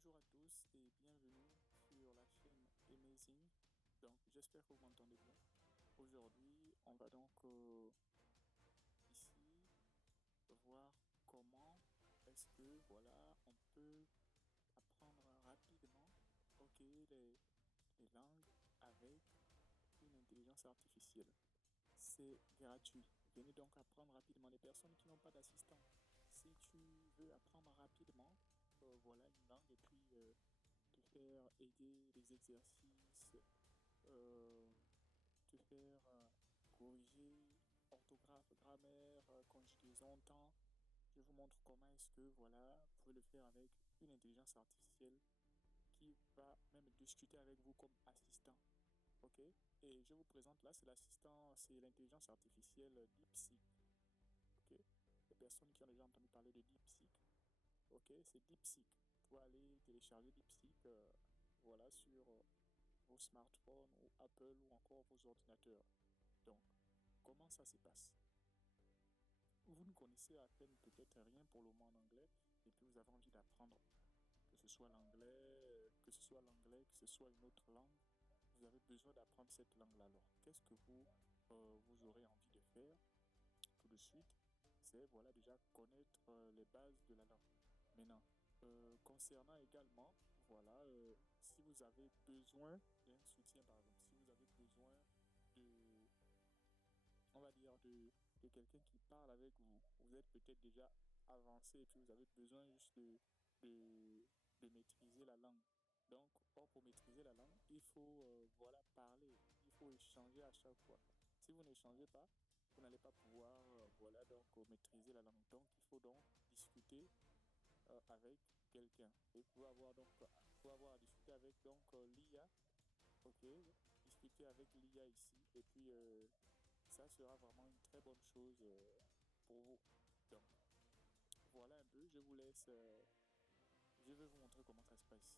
Bonjour à tous et bienvenue sur la chaîne Amazing. Donc, j'espère que vous m'entendez bien. Aujourd'hui, on va donc ici voir comment est-ce que voilà, on peut apprendre rapidement les langues avec une intelligence artificielle. C'est gratuit. Venez donc apprendre rapidement. Les personnes qui n'ont pas d'assistant, si tu veux apprendre rapidement, voilà une langue et puis te faire aider les exercices, euh, te faire corriger orthographe, grammaire, conjugaison, temps. Je vous montre comment est-ce que voilà, vous pouvez le faire avec une intelligence artificielle qui va même discuter avec vous comme assistant. Ok? Et je vous présente là, c'est l'assistant, c'est l'intelligence artificielle DeepSeek. Ok? Les personnes qui ont déjà entendu parler de DeepSeek, ok? C'est DeepSeek. Vous pouvez aller télécharger DeepSeek, voilà, sur vos smartphones ou Apple ou encore vos ordinateurs. Donc, comment ça se passe? Vous ne connaissez à peine peut-être rien pour le moment en anglais et puis vous avez envie d'apprendre, que ce soit l'anglais, que ce soit une autre langue, vous avez besoin d'apprendre cette langue-là. Alors, qu'est-ce que vous aurez envie de faire tout de suite? C'est voilà déjà connaître les bases de la langue. Maintenant, concernant également, voilà, si vous avez besoin d'un soutien, par exemple, si vous avez besoin de, on va dire, de quelqu'un qui parle avec vous, vous êtes peut-être déjà avancé et puis vous avez besoin juste de, de maîtriser la langue. Donc, pour maîtriser la langue, il faut voilà, parler, il faut échanger à chaque fois. Si vous n'échangez pas, vous n'allez pas pouvoir voilà, donc, maîtriser la langue. Donc, il faut donc discuter avec quelqu'un. Et pour avoir à discuter avec donc l'IA, ok, discuter avec l'IA ici, et puis ça sera vraiment une très bonne chose pour vous. Donc voilà un peu, je vous laisse, je vais vous montrer comment ça se passe.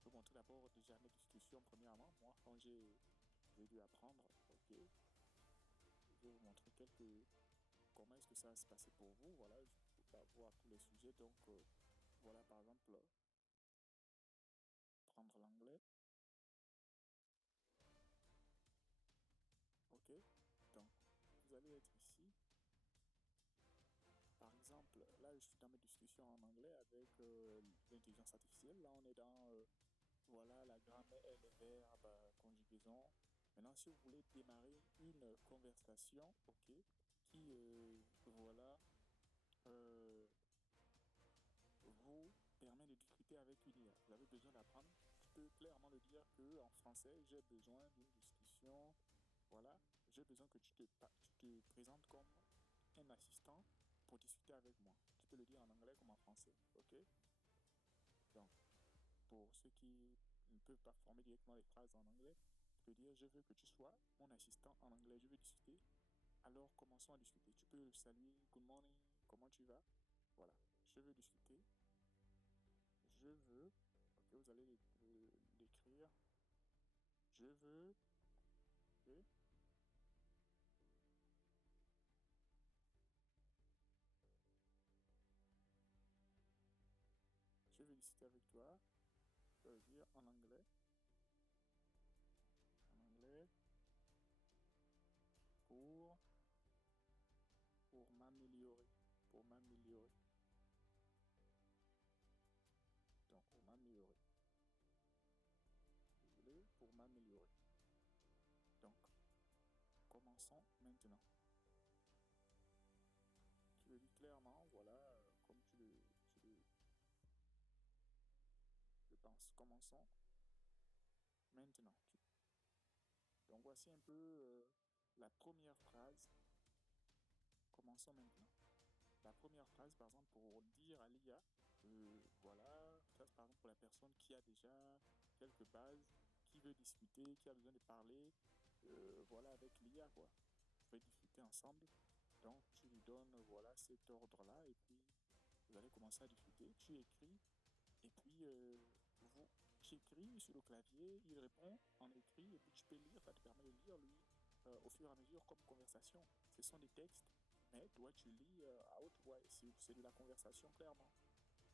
Je vais vous montrer d'abord déjà mes discussions premièrement, moi quand j'ai dû apprendre, ok, je vais vous montrer comment est-ce que ça va se passer pour vous, voilà, je ne peux pas voir tous les sujets, donc voilà par exemple, prendre l'anglais. Ok, donc vous allez être ici. Par exemple, là je suis dans mes discussions en anglais avec l'intelligence artificielle. Là on est dans voilà la grammaire, les verbes, conjugaison. Maintenant, si vous voulez démarrer une conversation, ok, qui voilà euh, vous permet de discuter avec une IA. Vous avez besoin d'apprendre. Tu peux clairement le dire que en français, j'ai besoin d'une discussion. Voilà, j'ai besoin que tu te présentes comme un assistant pour discuter avec moi. Tu peux le dire en anglais comme en français, ok? Donc, pour ceux qui ne peuvent pas former directement les phrases en anglais, tu peux dire je veux que tu sois mon assistant en anglais, je veux discuter. Alors, commençons à discuter. Tu peux le saluer, good morning, comment tu vas? Voilà, je veux discuter. Je veux, ok, vous allez l'écrire. Je veux, ok, je veux discuter avec toi. Tu peux le dire en anglais, pour, pour m'améliorer, pour m'améliorer. Donc, pour m'améliorer. Désolé, pour m'améliorer. Donc, commençons maintenant. Tu le dis clairement, voilà, comme Commençons maintenant. Donc voici un peu la première phrase. Commençons maintenant. La première phrase, par exemple, pour dire à l'IA que voilà, ça c'est par exemple pour la personne qui a déjà quelques bases, qui veut discuter, qui a besoin de parler, voilà, avec l'IA, quoi. Vous pouvez discuter ensemble. Donc tu lui donnes, voilà, cet ordre-là, et puis vous allez commencer à discuter. Tu écris, et puis tu écris sur le clavier, il répond en écrit, et puis tu peux lire, ça te permet de lire, lui, au fur et à mesure, comme conversation. Ce sont des textes, mais toi, tu lis à haute voix, c'est de la conversation, clairement.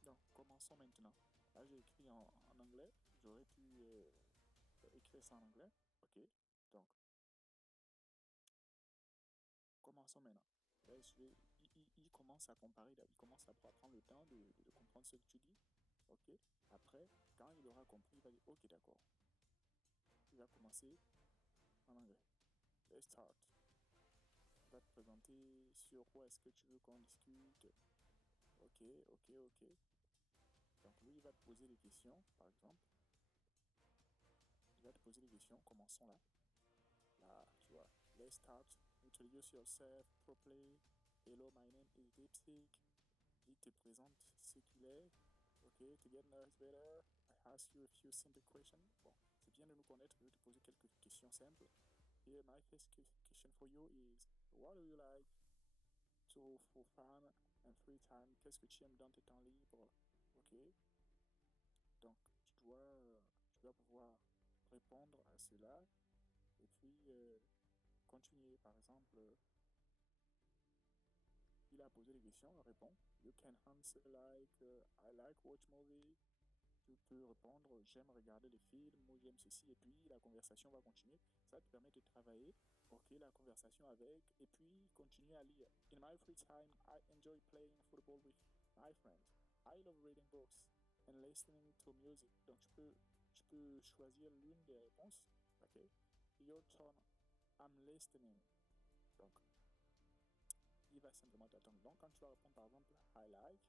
Donc, commençons maintenant. Là, j'ai écrit en anglais, j'aurais pu écrire ça en anglais, ok? Donc, commençons maintenant. Là, il commence à comparer, il commence à prendre le temps de comprendre ce que tu dis, ok? Après, quand il aura compris, il va dire, ok, d'accord. Il va commencer en anglais. Let's start. Il va te présenter sur quoi est-ce que tu veux qu'on discute. Ok, ok, ok. Donc lui, il va te poser des questions, par exemple. Il va te poser des questions. Commençons là. Là, tu vois. Let's start. Introduce yourself properly. Hello, my name is DeepSeek. Il te présente ce qu'il est. Ok, to get us better, I ask you a few simple questions. Bon, c'est bien de nous connaître. Je vais te poser quelques questions simples. Here, my first question for you is, what do you like to for fun and free time? Qu'est-ce que tu aimes dans tes temps libres? Ok, donc tu dois pouvoir répondre à cela et puis continuer. Par exemple, il a posé des questions, répond. You can answer like I like watch movie. Tu peux répondre j'aime regarder les films ou j'aime ceci et puis la conversation va continuer. Ça te permet de travailler. Ok, la conversation avec et puis continuer à lire. In my free time, I enjoy playing football with my friends. I love reading books and listening to music. Donc tu peux choisir l'une des réponses. Ok. Your turn, I'm listening. Donc il va simplement t'attendre. Donc quand tu vas répondre par exemple I like,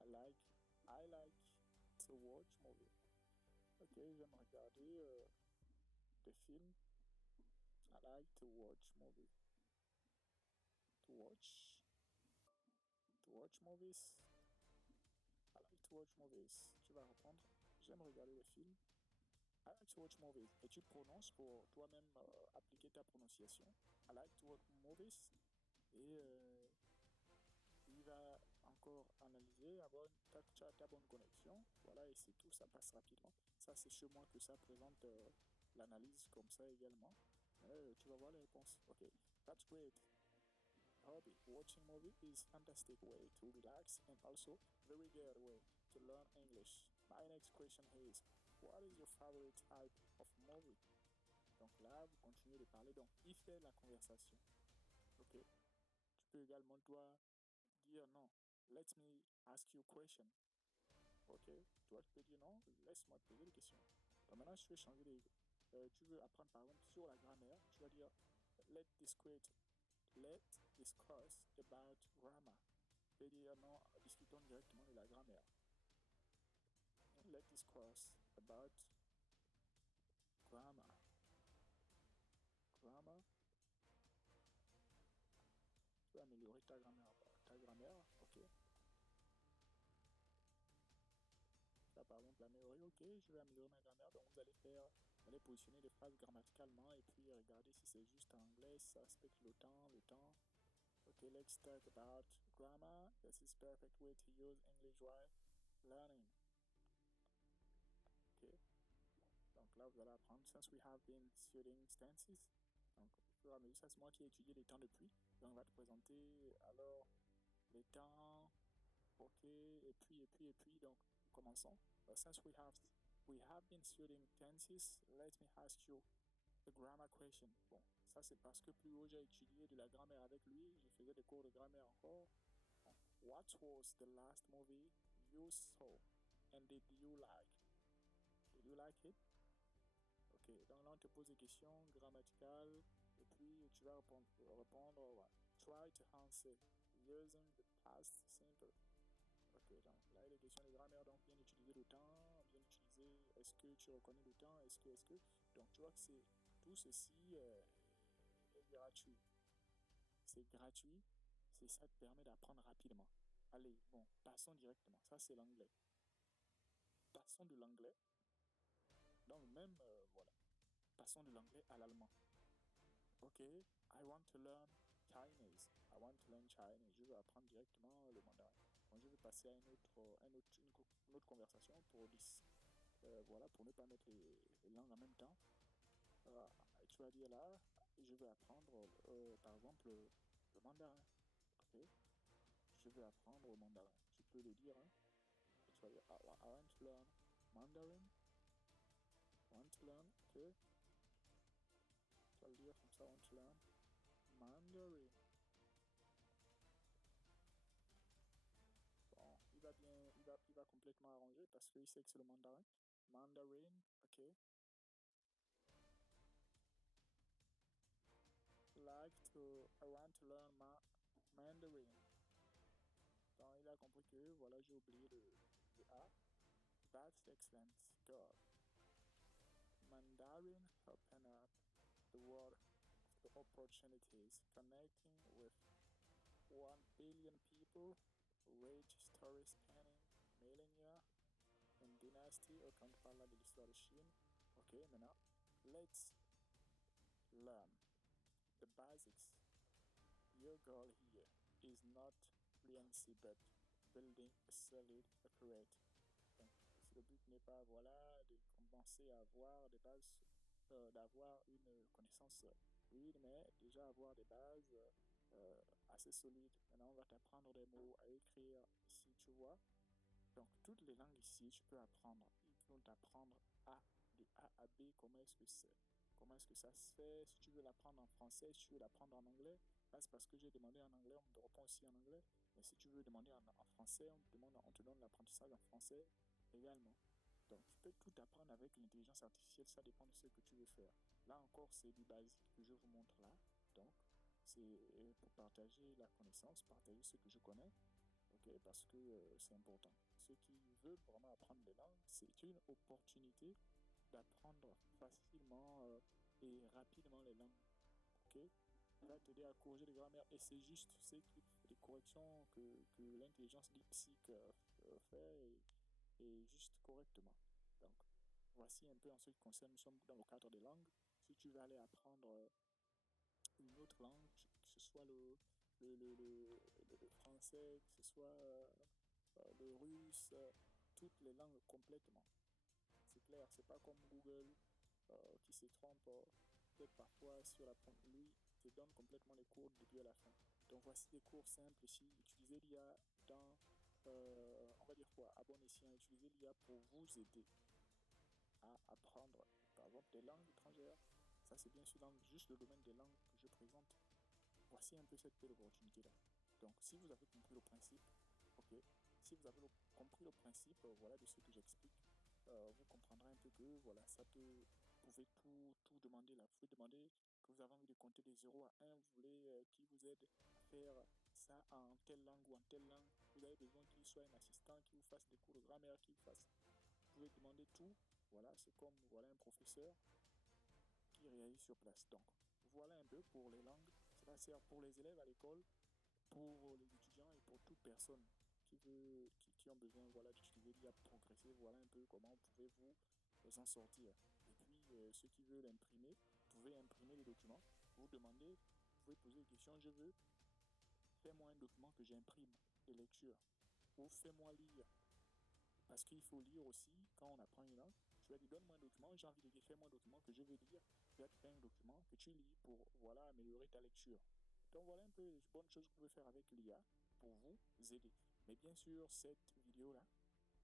I like to watch movie. Ok, j'aime regarder des films. I like to watch movie. To watch. To watch movies. I like to watch movies. Tu vas répondre. J'aime regarder des films. I like to watch movies. Et tu prononces pour toi-même appliquer ta prononciation. I like to watch movies. Et il va encore analyser, avoir ta bonne connexion. Voilà, et c'est tout, ça passe rapidement. Ça, c'est chez moi que ça présente l'analyse comme ça également. Tu vas voir les réponses. Ok, that's great. Hobby. Watching movie is fantastic way to relax and also very good way to learn English. My next question is, what is your favorite type of movie? Donc là, vous continuez de parler. Donc, il fait la conversation. Ok. Tu peux également, toi, dire non. Let me ask you a question. Ok. Toi, tu peux dire non. Laisse-moi te poser des questions. Donc maintenant, je vais changer les. Tu veux apprendre par exemple sur la grammaire. Tu vas dire let's discuss about grammar. Tu peux dire non, discutons directement de la grammaire. Let's discuss about grammar. Grammar. Tu veux améliorer ta grammaire. Ta grammaire, ok. Tu vas par exemple améliorer, ok, je vais améliorer ma grammaire. Donc vous allez positionner les phrases grammaticalement et puis regarder si c'est juste en anglais, si ça respecte le temps, Ok, let's talk about grammar. This is perfect way to use English while learning. Ok, donc là vous allez apprendre. Since we have been studying tenses, donc au fur et à mesure, ça c'est moi qui ai étudié les temps depuis. Donc on va te présenter alors les temps, ok, et puis, donc commençons. Since we have been studying tenses, let me ask you a grammar question. Bon, ça c'est parce que plus haut j'ai étudié de la grammaire avec lui, je faisais des cours de grammaire encore. Bon. What was the last movie you saw and did you like? Did you like it? Ok, donc là on te pose des questions grammaticales et puis tu vas répondre ouais. Try to answer using the past simple. Ok, donc là il y a des questions de grammaire, donc bien utiliser le temps, bien utiliser est-ce que tu reconnais le temps, est-ce que... Donc tu vois que c'est tout ceci est gratuit. C'est gratuit, c'est ça te permet d'apprendre rapidement. Allez, bon, passons directement. Ça, c'est l'anglais. Passons de l'anglais, dans le même, voilà. Passons de l'anglais à l'allemand. Ok, I want to learn Chinese. I want to learn Chinese. Je veux apprendre directement le mandarin. Bon, je vais passer à une autre conversation pour voilà, pour ne pas mettre les langues en même temps. Tu vas dire là, je vais apprendre, par exemple, le mandarin. Ok, je vais apprendre le mandarin. Tu peux le dire, hein. Tu vas dire, I want to learn Mandarin. I want to learn, ok. Tu vas le dire comme ça, I want to learn Mandarin. Bon, il va complètement arranger parce qu'il sait que c'est le mandarin. Mandarin, ok. I want to learn Mandarin. Donc, il a compris que, voilà, j'ai oublié le A. That's excellent. God. Mandarin open up the world of the opportunities, connecting with 1 billion people, rich story spanning millennia, une dynastie. Quand on parle là de l'histoire de Chine. Ok, maintenant, let's learn the basics. Your goal here is not fluency but building a solid, accurate. Donc, si le but n'est pas, voilà, de commencer à avoir des bases, d'avoir une connaissance fluide, mais déjà avoir des bases assez solides. Maintenant, on va t'apprendre des mots à écrire ici, tu vois. Donc, toutes les langues ici, tu peux apprendre. Ils vont t'apprendre de A à B, comment est-ce que c'est. Comment est-ce que ça se fait. Si tu veux l'apprendre en français, si tu veux l'apprendre en anglais, là, c'est parce que j'ai demandé en anglais, on me répond aussi en anglais. Mais si tu veux demander en français, on te donne l'apprentissage en français également. Donc, tu peux tout apprendre avec l'intelligence artificielle, ça dépend de ce que tu veux faire. Là encore, c'est du basique que je vous montre là. Donc, c'est pour partager la connaissance, partager ce que je connais. Ok, parce que c'est important. Ceux qui veulent vraiment apprendre les langues, c'est une opportunité d'apprendre facilement et rapidement les langues. Ok, ça va t'aider à corriger les grammaires et c'est juste des corrections que l'intelligence DeepSeek fait et juste correctement. Donc, voici un peu en ce qui concerne, nous sommes dans le cadre des langues. Si tu veux aller apprendre une autre langue, que ce soit le français, que ce soit le russe, toutes les langues complètement. C'est clair, c'est pas comme Google qui se trompe peut-être parfois sur la prononciation. Lui, te donne complètement les cours du début à la fin. Donc voici des cours simples ici. Utilisez l'IA dans, on va dire quoi, à bon escient. Utilisez l'IA pour vous aider à apprendre, par exemple, des langues étrangères. Ça, c'est bien sûr dans juste le domaine des langues que je présente. Voici un peu cette belle opportunité-là. Donc, si vous avez compris le principe, ok, si vous avez compris le principe, voilà, de ce que j'explique, vous comprendrez un peu que, voilà, vous pouvez tout demander là. Vous pouvez demander que vous avez envie de compter de 0 à 1, vous voulez qu'il vous aide à faire ça en telle langue ou en telle langue. Vous avez besoin qu'il soit un assistant, qui vous fasse des cours de grammaire, qui vous fasse. Vous pouvez demander tout. Voilà, c'est comme, voilà, un professeur qui réagit sur place. Donc, voilà un peu pour les langues. Cela sert pour les élèves à l'école, pour les étudiants et pour toute personne qui ont besoin, voilà, d'utiliser l'IA pour progresser. Voilà un peu comment pouvez-vous en sortir. Et puis, ceux qui veulent imprimer, vous pouvez imprimer les documents. Vous demandez, vous pouvez poser des questions. Je veux, fais-moi un document que j'imprime de lecture. Ou fais-moi lire. Parce qu'il faut lire aussi quand on apprend une langue. Tu vas dire, donne-moi un document, j'ai envie de lire, fais-moi un document que je vais lire. Tu vas te faire un document que tu lis pour, voilà, améliorer ta lecture. Donc voilà un peu les bonnes choses que vous pouvez faire avec l'IA pour vous aider. Mais bien sûr, cette vidéo-là,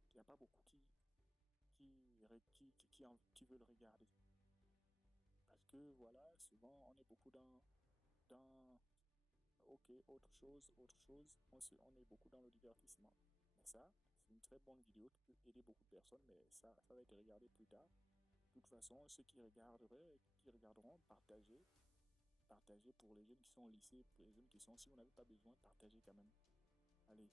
il n'y a pas beaucoup qui veulent regarder. Parce que voilà, souvent on est beaucoup dans ok, autre chose, on est beaucoup dans le divertissement. Mais ça, c'est une très bonne vidéo qui peut aider beaucoup de personnes, mais ça va être regardé plus tard. De toute façon, ceux qui regarderont, partagez pour les jeunes qui sont au lycée, pour les jeunes qui sont, si vous n'avez pas besoin, partagez quand même. Allez,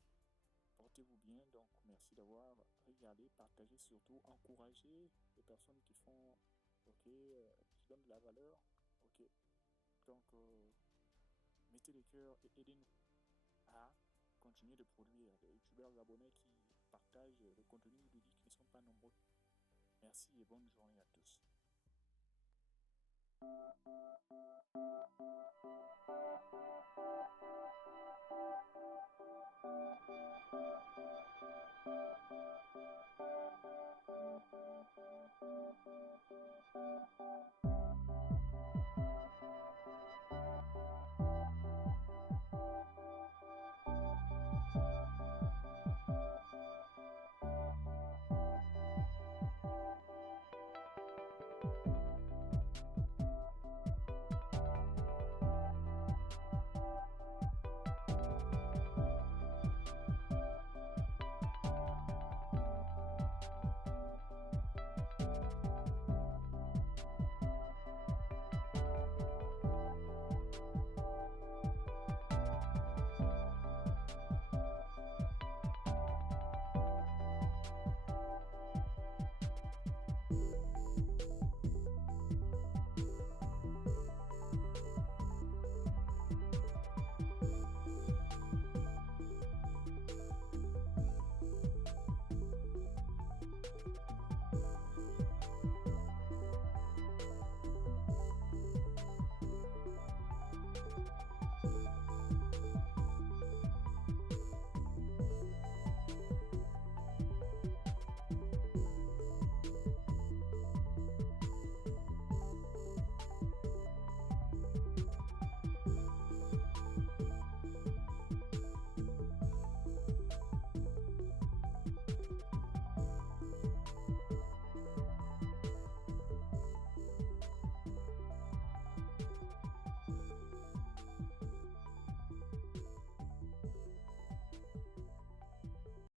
portez-vous bien. Donc, merci d'avoir regardé, partagé, surtout encouragé les personnes qui font, ok, qui donnent de la valeur. Ok, donc mettez les cœurs et aidez-nous à continuer de produire des youtubeurs abonnés qui partagent le contenu de qui ne sont pas nombreux. Merci et bonne journée à tous.